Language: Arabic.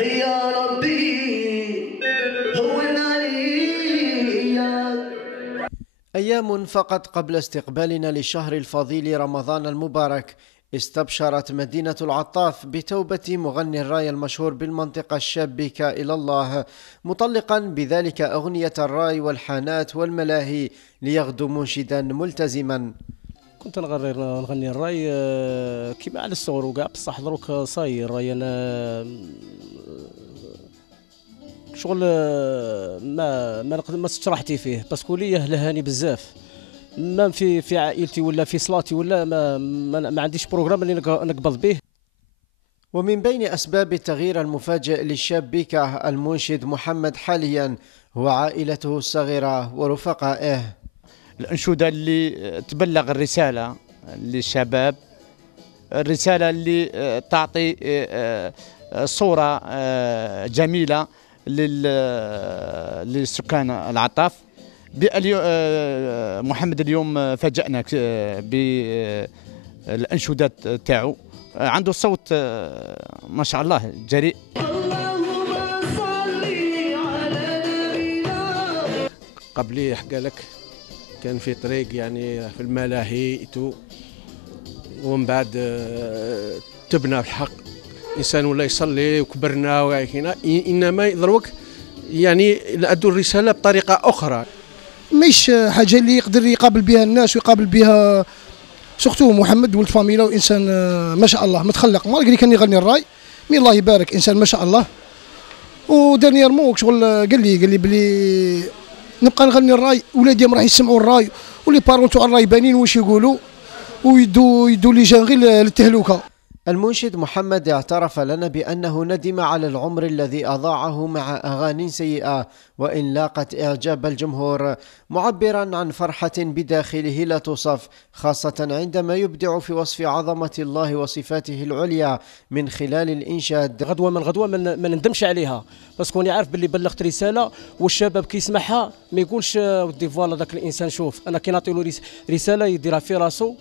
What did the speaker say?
يا ربي هو النارية. أيام فقط قبل استقبالنا للشهر الفضيل رمضان المبارك، استبشرت مدينة العطاف بتوبة مغني الراي المشهور بالمنطقة الشابكة إلى الله، مطلقا بذلك أغنية الراي والحانات والملاهي ليغدو منشدا ملتزما. كنت نغني الراي كيما على الصغر وكاع، بصح دروك صاير الراي انا شغل ما استراحتي فيه، باسكو ليه لهاني بزاف، ما في عائلتي ولا في صلاتي ولا ما عنديش بروغرام اللي نقبض به. ومن بين أسباب التغيير المفاجئ للشابكة المنشد محمد حاليا هو عائلته الصغيرة ورفقائه. الأنشودة اللي تبلغ الرسالة للشباب، الرسالة اللي تعطي صورة جميلة للسكان العطاف. محمد اليوم فاجأنا بالأنشودات تاعو، عنده صوت ما شاء الله جريء. قبلي حكى لك كان في طريق يعني في الملاهي ومن بعد تبنى في الحق الانسان ولا يصلي وكبرنا وهنا، انما دروك يعني نأدوا الرساله بطريقه اخرى، مش حاجه اللي يقدر يقابل بها الناس ويقابل بها سورتو محمد ولد فاميلا وانسان ما شاء الله متخلق. مالغري كان يغني الراي مي الله يبارك انسان ما شاء الله. ودانييرمون شغل قال لي بلي نبقى نغني الراي، ولادي راح يسمعوا الراي ولي بارون تاع الراي بانين واش يقولوا ويدوا لي جان غير للتهلكه. المنشد محمد اعترف لنا بأنه ندم على العمر الذي أضاعه مع أغاني سيئة وإن لاقت إعجاب الجمهور، معبرا عن فرحة بداخله لا توصف، خاصة عندما يبدع في وصف عظمة الله وصفاته العليا من خلال الإنشاد. غدوة من غدوة ما ندمش عليها، بس كوني عارف باللي بلغت رسالة والشباب كي يسمعها ما يقولش ودي فوالا ذاك الإنسان شوف أنا كي نعطي له رسالة يديرها في راسه